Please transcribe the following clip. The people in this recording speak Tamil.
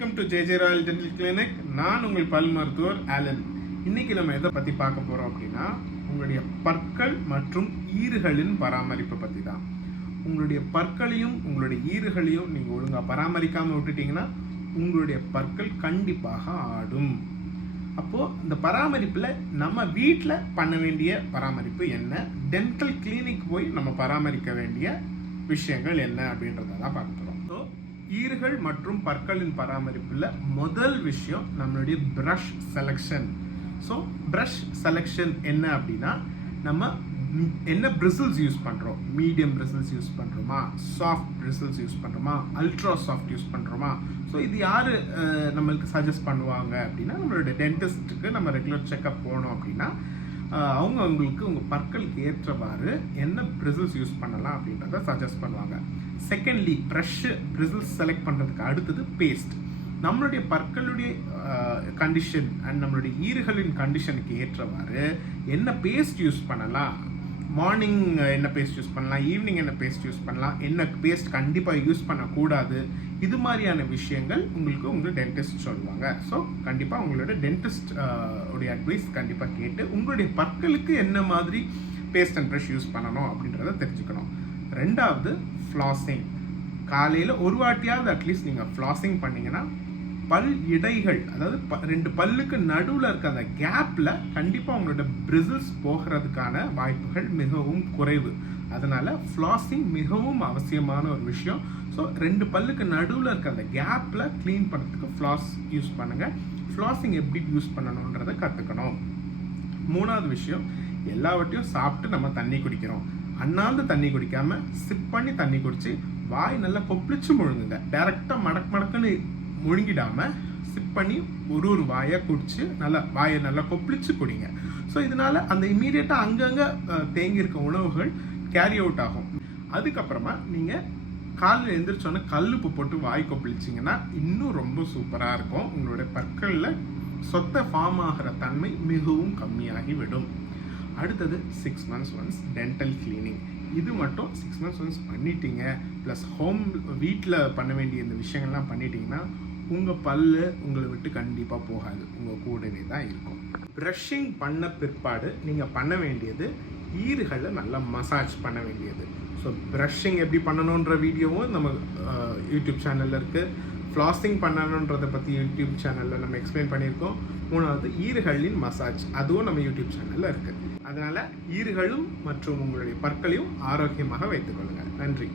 Welcome to JJ royal dental clinic நான் உங்கள் பல் மருத்துவர் ஆலன். இன்னைக்கு நம்ம எதை பற்றி பார்க்க போகிறோம் அப்படின்னா உங்களுடைய பற்கள் மற்றும் ஈறுகளின் பராமரிப்பை பற்றி தான். உங்களுடைய பற்களையும் உங்களுடைய ஈறுகளையும் நீங்கள் ஒழுங்காக பராமரிக்காமல் விட்டுட்டீங்கன்னா உங்களுடைய பற்கள் கண்டிப்பாக ஆடும். அப்போது இந்த பராமரிப்பில் நம்ம வீட்டில் பண்ண வேண்டிய பராமரிப்பு என்ன? டென்டல் கிளினிக் போய் நம்ம பராமரிக்க வேண்டிய விஷயங்கள் என்ன அப்படின்றத தான் பார்க்க போகிறோம் ஈறுகள் மற்றும் பற்களின் பராமரிப்பில் முதல் விஷயம் நம்மளுடைய brush selection so brush selection என்ன அப்படின்னா நம்ம என்ன பிரிசில்ஸ் யூஸ் பண்ணுறோம் மீடியம் பிரிசில்ஸ் யூஸ் பண்ணுறோமா சாஃப்ட் பிரிசில்ஸ் யூஸ் பண்ணுறோமா அல்ட்ரா சாஃப்ட் யூஸ் பண்ணுறோமா ஸோ இது யார் நம்மளுக்கு சஜஸ்ட் பண்ணுவாங்க அப்படின்னா நம்மளோட டென்டிஸ்ட்டுக்கு நம்ம ரெகுலர் செக்கப் போனோம் அப்படின்னா அவங்க அவங்களுக்கு உங்கள் பற்களுக்கு ஏற்றவாறு என்ன ப்ரிசில்ஸ் யூஸ் பண்ணலாம் அப்படின்றத சஜஸ்ட் பண்ணுவாங்க. செகண்ட்லி ப்ரெஷ்ஷு ப்ரிசில்ஸ் செலக்ட் பண்ணுறதுக்கு அடுத்தது பேஸ்ட் நம்மளுடைய பற்களுடைய கண்டிஷன் அண்ட் நம்மளுடைய ஈறுகளின் கண்டிஷனுக்கு ஏற்றவாறு என்ன பேஸ்ட் யூஸ் பண்ணலாம் மார்னிங் என்ன பேஸ்ட் யூஸ் பண்ணலாம் ஈவினிங் என்ன பேஸ்ட் யூஸ் பண்ணலாம் என்ன பேஸ்ட் கண்டிப்பாக யூஸ் பண்ணக்கூடாது இது மாதிரியான விஷயங்கள் உங்களுக்கு உங்கள் டென்டிஸ்ட் சொல்லுவாங்க. ஸோ கண்டிப்பாக உங்களோட டென்டிஸ்ட் உடைய அட்வைஸ் கண்டிப்பாக கேட்டு உங்களுடைய பற்களுக்கு என்ன மாதிரி பேஸ்ட் அண்ட் ப்ரஷ் யூஸ் பண்ணணும் அப்படின்றத தெரிஞ்சுக்கணும். ரெண்டாவது ஃப்ளாசிங் காலையில் ஒரு வாட்டியாவது அட்லீஸ்ட் நீங்கள் ஃப்ளாசிங் பண்ணீங்கன்னா பல் இடைகள் அதாவது ப- ரெண்டு பல்லுக்கு நடுவில் இருக்க அந்த கேப்பில் கண்டிப்பாக உங்களோட பிரிசில்ஸ் போகிறதுக்கான வாய்ப்புகள் மிகவும் குறைவு. அதனால் ஃப்ளாசிங் மிகவும் அவசியமான ஒரு விஷயம். ஸோ ரெண்டு பல்லுக்கு நடுவில் இருக்க அந்த கேப்பில் க்ளீன் பண்ணுறதுக்கு ஃப்ளாஸ் யூஸ் பண்ணுங்கள் ஃப்ளாசிங் எப்படி யூஸ் பண்ணணுன்றதை கற்றுக்கணும் மூணாவது விஷயம் எல்லாவற்றையும் சாப்பிட்டு நம்ம தண்ணி குடிக்கிறோம். அண்ணாந்து தண்ணி குடிக்காம சிப் பண்ணி தண்ணி குடித்து வாய் நல்லா கொப்பளிச்சு முழுங்குங்க. டேரெக்டாக மடக் மடக்குன்னு முழுங்கிடாமல் சிப் பண்ணி ஒரு ஒரு வாயை குடிச்சு நல்லா வாயை நல்லா கொப்பளிச்சு குடிங்க. ஸோ இதனால அந்த இம்மீடியட்டாக அங்கங்கே தேங்கியிருக்க உணவுகள் கேரி அவுட் ஆகும். அதுக்கப்புறமா நீங்கள் காலில் எழுந்திரிச்சோன்னே கல்லுப்பு போட்டு வாய் கொப்பளிச்சிங்கன்னா இன்னும் ரொம்ப சூப்பராக இருக்கும். உங்களுடைய பற்களில் சொத்தை ஃபார்ம் ஆகிற தன்மை மிகவும் கம்மியாகி விடும் அடுத்தது six months once dental cleaning இது மட்டும் சிக்ஸ் மந்த்ஸ் ஒன்ஸ் பண்ணிட்டீங்க. ப்ளஸ் ஹோம் வீட்டில் பண்ண வேண்டிய இந்த விஷயங்கள்லாம் பண்ணிட்டீங்கன்னா உங்கள் பல்லு உங்களை விட்டு கண்டிப்பாக போகாது. உங்கள் கூடவே தான் இருக்கும். ப்ரஷிங் பண்ண பிற்பாடு நீங்கள் பண்ண வேண்டியது ஈறுகளை நல்லா மசாஜ் பண்ண வேண்டியது. ஸோ ப்ரஷிங் எப்படி பண்ணணுன்ற வீடியோவும் நம்ம யூடியூப் சேனலில் இருக்குது ஃப்ளாஸிங் பண்ணணுன்றதை பற்றி யூடியூப் சேனலில் நம்ம எக்ஸ்பிளைன் பண்ணியிருக்கோம். மூணாவது ஈறுகளின் மசாஜ் அதுவும் நம்ம யூடியூப் சேனலில் இருக்குது அதனால் ஈறுகளும் மற்றும் உங்களுடைய பற்களையும் ஆரோக்கியமாக வைத்துக்கொள்ளுங்கள் நன்றி.